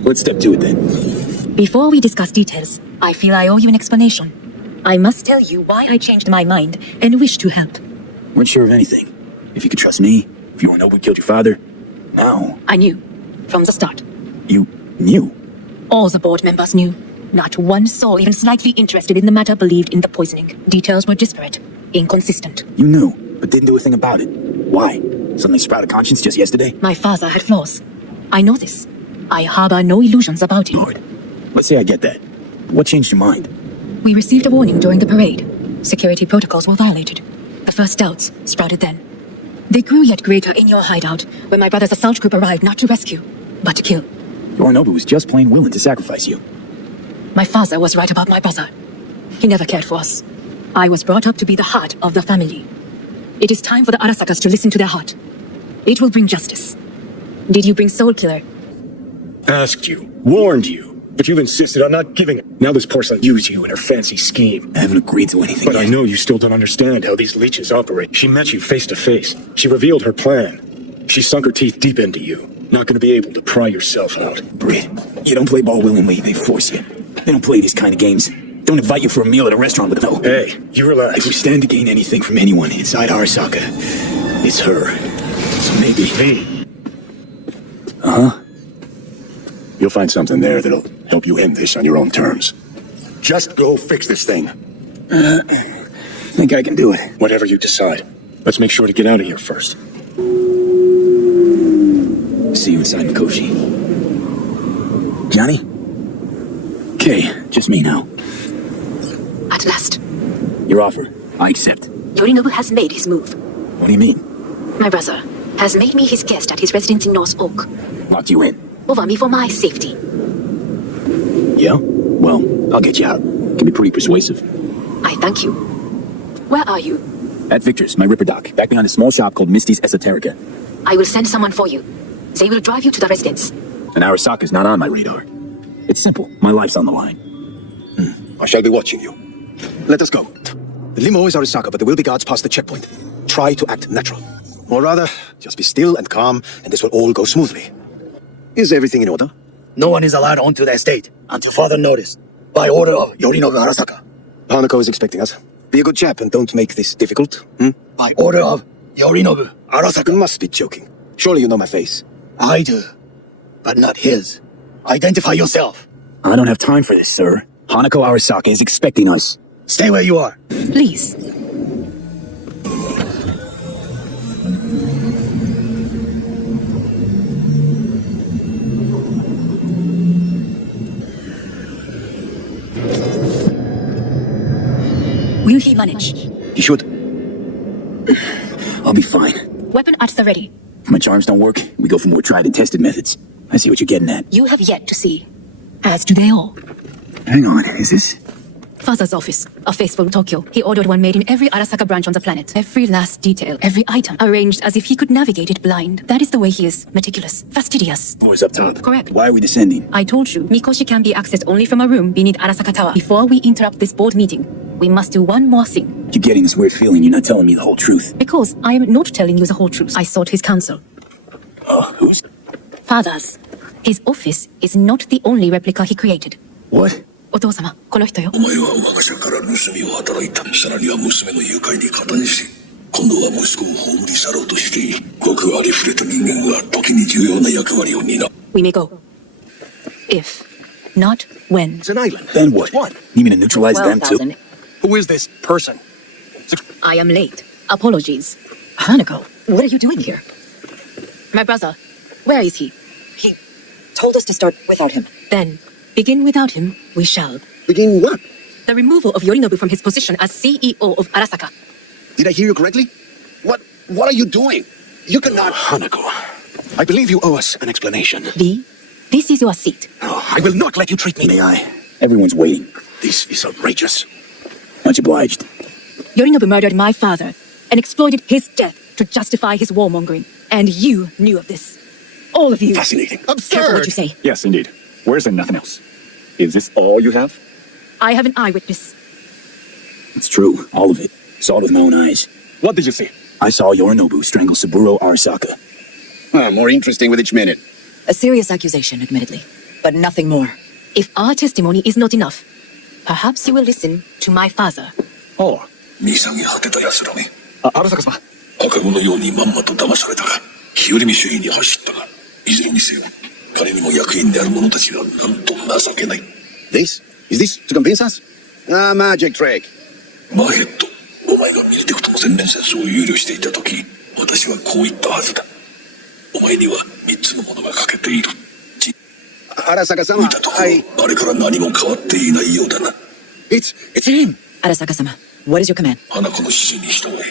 Let's step to it then. Before we discuss details, I feel I owe you an explanation. I must tell you why I changed my mind and wish to help. Weren't sure of anything. If you could trust me, if Yorinobu killed your father. Now... I knew. From the start. You knew? All the board members knew. Not one soul even slightly interested in the matter believed in the poisoning. Details were disparate, inconsistent. You knew, but didn't do a thing about it. Why? Suddenly sprouted conscience just yesterday? My father had flaws. I know this. I harbor no illusions about him. Lord, let's say I get that. What changed your mind? We received a warning during the parade. Security protocols were violated. The first doubts sprouted then. They grew yet greater in your hideout, when my brother's assault group arrived not to rescue, but to kill. Yorinobu was just plain willing to sacrifice you. My father was right about my brother. He never cared for us. I was brought up to be the heart of the family. It is time for the Arasakas to listen to their heart. It will bring justice. Did you bring Soul Killer? Asked you, warned you, but you've insisted on not giving it. Now this porcelain used you in her fancy scheme. I haven't agreed to anything But yet. I know you still don't understand how these leeches operate. She met you face to face. She revealed her plan. She sunk her teeth deep into you. Not gonna be able to pry yourself out. Britt, you don't play ball willingly, they force you. They don't play these kind of games. Don't invite you for a meal at a restaurant with them. Hey, you relax. If we stand to gain anything from anyone inside Arasaka, it's her. So maybe... Me. Uh-huh. You'll find something there that'll help you end this on your own terms. Just go fix this thing. I think I can do it. Whatever you decide. Let's make sure to get out of here first. See you inside, Mikoshi. Johnny? Okay, just me now. At last, Your offer. I accept. Yorinobu has made his move. What do you mean? My brother has made me his guest at his residence in North Oak. Locked you in. Over me for my safety. Yeah? Well, I'll get you out. Can be pretty persuasive. I thank you. Where are you? At Victor's, my Ripper Dock, back behind a small shop called Misty's Esoterica. I will send someone for you. They will drive you to the residence. And Arasaka's not on my radar. It's simple. My life's on the line. I shall be watching you. Let us go. The limo is Arasaka, but there will be guards past the checkpoint. Try to act natural. Or rather, just be still and calm, and this will all go smoothly. Is everything in order? No one is allowed onto the estate until further notice, by order of Yorinobu Arasaka. Hanako is expecting us. Be a good chap and don't make this difficult. By order of Yorinobu Arasaka. You must be joking. Surely you know my face. I do, but not his. Identify yourself. I don't have time for this, sir. Hanako Arasaka is expecting us. Stay where you are. Please. Will he manage? He should. I'll be fine. Weapon at the ready. If my charms don't work, we go for more tried and tested methods. I see what you're getting at. You have yet to see. As do they all. Hang on, is this? Father's office, a faithful Tokyo. He ordered one made in every Arasaka branch on the planet. Every last detail, every item, arranged as if he could navigate it blind. That is the way he is. Meticulous. Fastidious. Boys up top. Correct. Why are we descending? I told you, Mikoshi can be accessed only from a room beneath Arasaka Tower. Before we interrupt this board meeting, we must do one more thing. Keep getting this weird feeling you're not telling me the whole truth. Because I am not telling you the whole truth. I sought his counsel. Who's? Father's. His office is not the only replica he created. What? お父様、この人よ。お前は我が社から盗みを働いた。さらには娘の誘拐に加担して、今度は息子を葬り去ろうとしている。ごくありふれた人間が時に重要な役割を担う。We may go. If, not when. It's an island. Then what? What? You mean to neutralize them too? 12,000. Who is this person? I am late. Apologies. Hanako, what are you doing here? My brother, where is he? He told us to start without him. Then, begin without him, we shall. Begin what? The removal of Yorinobu from his position as CEO of Arasaka. Did I hear you correctly? What are you doing? You cannot... Hanako, I believe you owe us an explanation. V, This is your seat. Oh, I will not let you treat me. May I? Everyone's waiting. This is outrageous. Much obliged. Yorinobu murdered my father and exploited his death to justify his warmongering. And you knew of this. All of you. Fascinating. Careful what you say. Yes, indeed. Where's there nothing else? Is this all you have? I have an eyewitness. It's true. All of it. Saw it with my own eyes. What did you see? I saw Yorinobu strangle Saburo Arasaka. More interesting with each minute. A serious accusation, admittedly, but nothing more. If our testimony is not enough, perhaps you will listen to my father. Oh. 見下げ果てた奴らめ。荒坂様。赤子のようにまんまと騙されたが、日和見主義に走ったが、いずれにせよ、彼にも役員である者たちはなんと情けない。This? Is this to convince us? Ah, magic trick. マヘッド、お前がミリテクとの全面戦争を憂慮していたとき、私はこう言ったはずだ。お前には3つのものが欠けている。Arasaka-sama, 見たところ、あれから何も変わっていないようだな。It's him! Arasaka-sama, what is your command? 花子の指示に従え。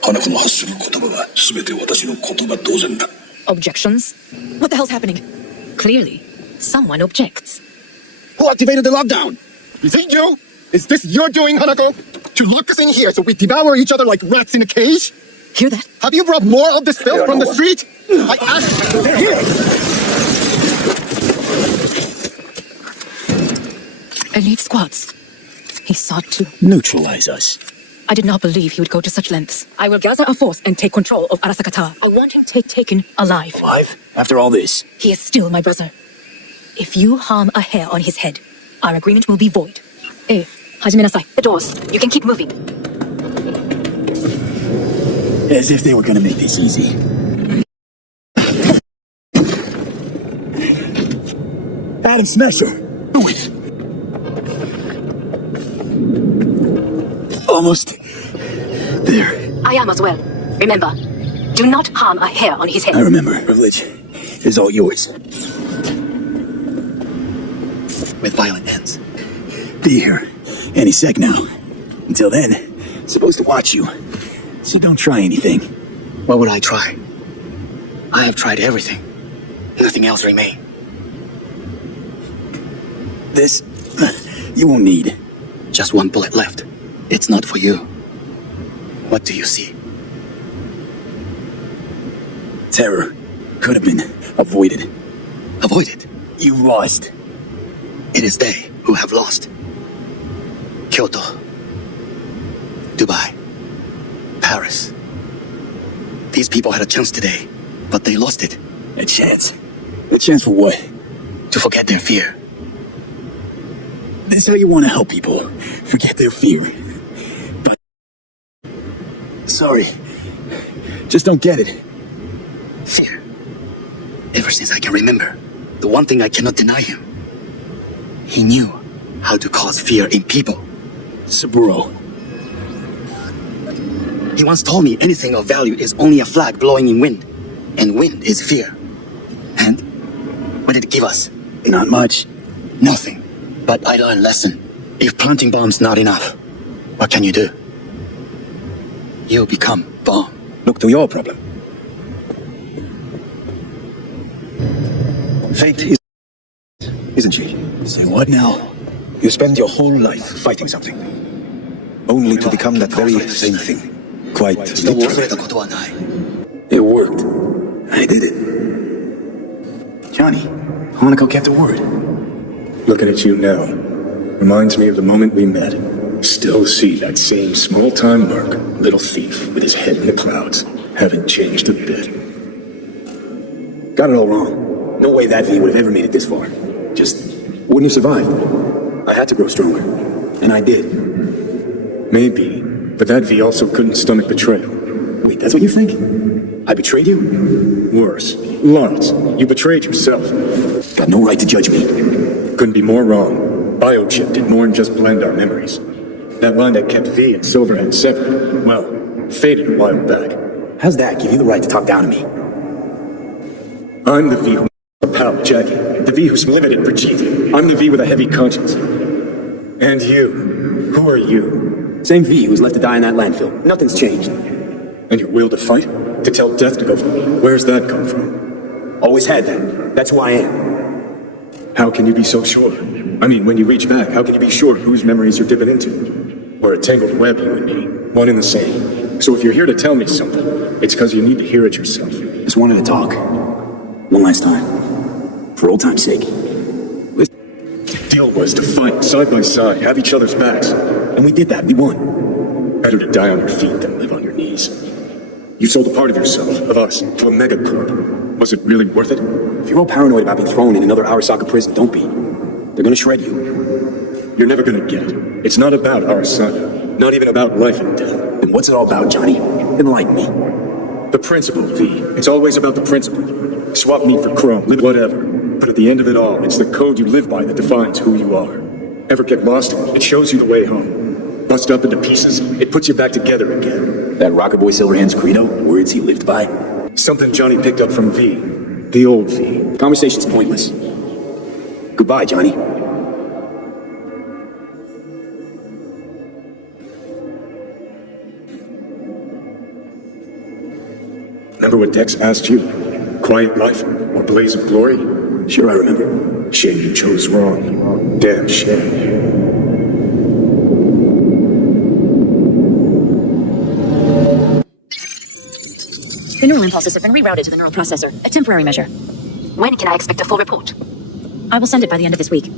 花子の発する言葉は全て私の言葉同然だ。Objections? What the hell's happening? Clearly, someone objects. Who activated the lockdown? Is it you? Is this your doing, Hanako? To lock us in here so we devour each other like rats in a cage? Hear that? Have you brought more of this filth from the street? I asked. They're here! Elite squads. He sought to neutralize us. I did not believe he would go to such lengths. I will gather a force and take control of Arasaka Tower. I want him taken alive. Alive? After all this? He is still my brother. If you harm a hair on his head, our agreement will be void. Hajime nasai. The doors. You can keep moving. As if they were gonna make this easy. Adam Smasher! Do it! Almost there. I am as well. Remember, do not harm a hair on his head. I remember. Privilege is all yours. With violent ends. Be here any sec now. Until then, supposed to watch you. So don't try anything. What would I try? I have tried everything. Nothing else remains. This, you won't need. Just one bullet left. It's not for you. What do you see? Terror could have been avoided. Avoided? You lost. It is they who have lost. Kyoto. Dubai. Paris. These people had a chance today, but they lost it. A chance? A chance for what? To forget their fear. That's how you want to help people. Forget their fear. But... sorry. Just don't get it. Fear. Ever since I can remember, the one thing I cannot deny him. He knew how to cause fear in people. Saburo. He once told me anything of value is only a flag blowing in wind. And wind is fear. And what did it give us? Not much. Nothing. But I learned a lesson. If planting bombs not enough, what can you do? You become bomb. Look to your problem. Fate is... isn't she? Say what now? You spend your whole life fighting something. Only to become that very same thing. Quite literally. It worked. I did it. Johnny, Hanako kept her word. Looking at you now reminds me of the moment we met. Still see that same small-time merc, little thief with his head in the clouds. Haven't changed a bit. Got it all wrong. No way that V would have ever made it this far. Just wouldn't have survived. I had to grow stronger. And I did. Maybe, but that V also couldn't stomach betrayal. Wait, that's what you think? I betrayed you? Worse. Lawrence, you betrayed yourself. Got no right to judge me. Couldn't be more wrong. Biochip did more than just blend our memories. That line that kept V and Silverhand separate, well, faded a while back. How's that give you the right to talk down to me? I'm the V who a pal, Jackie. The V who's limited Brigitte. I'm the V with a heavy conscience. And you. Who are you? Same V who was left to die in that landfill. Nothing's changed. And your will to fight? To tell death to go? Where's that come from? Always had that. That's who I am. How can you be so sure? I mean, when you reach back, how can you be sure whose memories you're dipping into? We're a tangled web, you and me, one and the same. So if you're here to tell me something, it's because you need to hear it yourself. Just wanted to talk. One last time. For old time's sake. The deal was to fight side by side, have each other's backs. And we did that. We won. Better to die on your feet than live on your knees. You sold a part of yourself, of us, to a megacorp. Was it really worth it? If you're all paranoid about being thrown in another Arasaka prison, don't be. They're gonna shred you. You're never gonna get it. It's not about Arasaka. Not even about life and death. Then what's it all about, Johnny? Enlighten me. The principle, V. It's always about the principle. Swap meat for chrome, live whatever. But at the end of it all, it's the code you live by that defines who you are. Ever get lost in it? It shows you the way home. Bust up into pieces, it puts you back together again. That Rocker Boy Silverhand's credo? Words he lived by? Something Johnny picked up from V. The old V. Conversation's pointless. Goodbye, Johnny. Remember what Dex asked you? Quiet life or blaze of glory? Sure, I remember. Shame you chose wrong. Damn shame. The neural impulses have been rerouted to the neural processor, a temporary measure. When can I expect a full report? I will send it by the end of this week.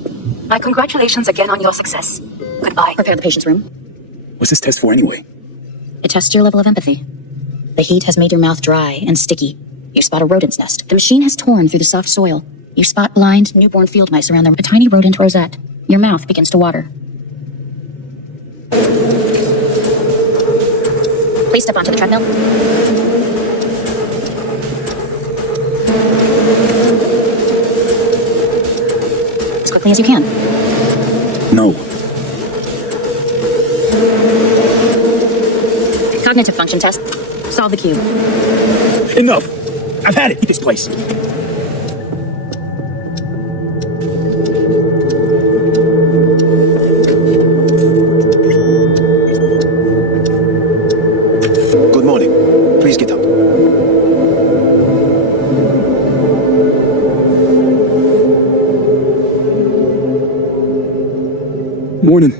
My congratulations again on your success. Goodbye. Prepare the patient's room. What's this test for anyway? It tests your level of empathy. The heat has made your mouth dry and sticky. You spot a rodent's nest. The machine has torn through the soft soil. You spot blind, newborn field mice around a tiny rodent rosette. Your mouth begins to water. Please step onto the treadmill. As quickly as you can. No. Cognitive function test. Solve the cube. Enough! I've had it. Eat this place. Good morning. Please get up. Morning.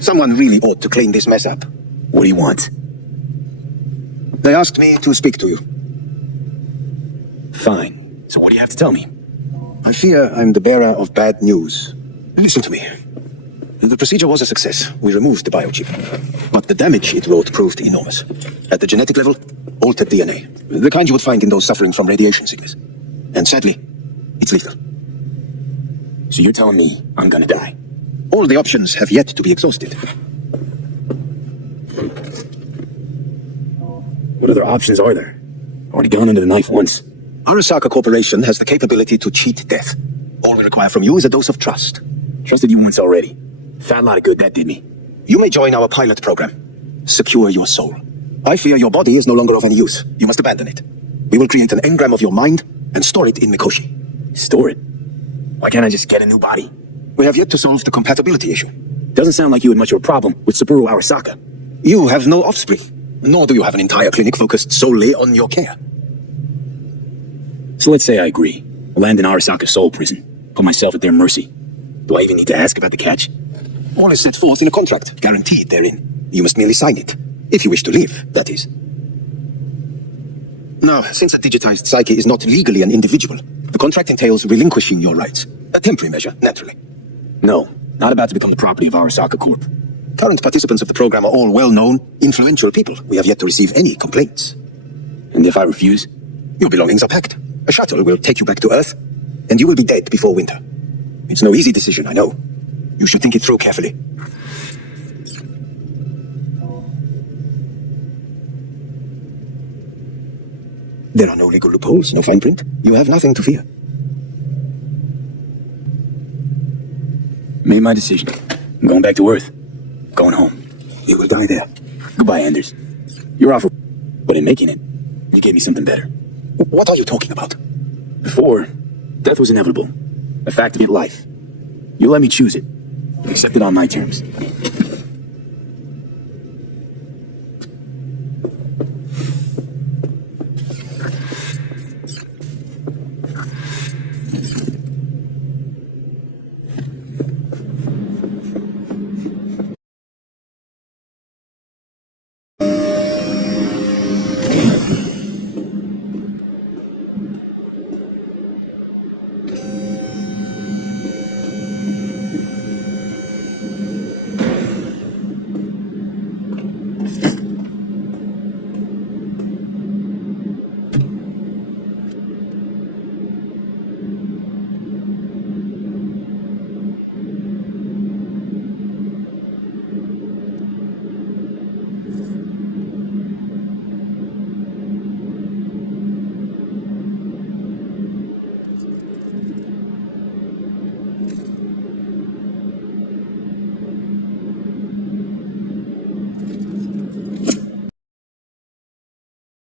Someone really ought to clean this mess up. What do you want? They asked me to speak to you. Fine. So what do you have to tell me? I fear I'm the bearer of bad news. Listen to me. The procedure was a success. We removed the biochip. But the damage it wrought proved enormous. At the genetic level, altered DNA. The kind you would find in those suffering from radiation sickness. And sadly, it's lethal. So you're telling me I'm gonna die? All the options have yet to be exhausted. What other options are there? Already gone under the knife once. Arasaka Corporation has the capability to cheat death. All we require from you is a dose of trust. Trusted you once already. Fat lot of good that did me. You may join our pilot program. Secure your soul. I fear your body is no longer of any use. You must abandon it. We will create an engram of your mind and store it in Mikoshi. Store it? Why can't I just get a new body? We have yet to solve the compatibility issue. Doesn't sound like you had much of a problem with Saburo Arasaka. You have no offspring, nor do you have an entire clinic focused solely on your care. So let's say I agree. I'll land in Arasaka's soul prison. Put myself at their mercy. Do I even need to ask about the catch? All is set forth in a contract, guaranteed therein. You must merely sign it. If you wish to live, that is. Now, since a digitized psyche is not legally an individual, the contract entails relinquishing your rights. A temporary measure, naturally. No, not about to become the property of Arasaka Corp. Current participants of the program are all well-known, influential people. We have yet to receive any complaints. And if I refuse? Your belongings are packed. A shuttle will take you back to Earth, and you will be dead before winter. It's no easy decision, I know. You should think it through carefully. There are no legal loopholes, no fine print. You have nothing to fear. Made my decision. I'm going back to Earth. Going home. You will die there. Goodbye, Anders. You're off, but in making it, you gave me something better. What are you talking about? Before, death was inevitable. A fact of your life. You let me choose it. Accept it on my terms.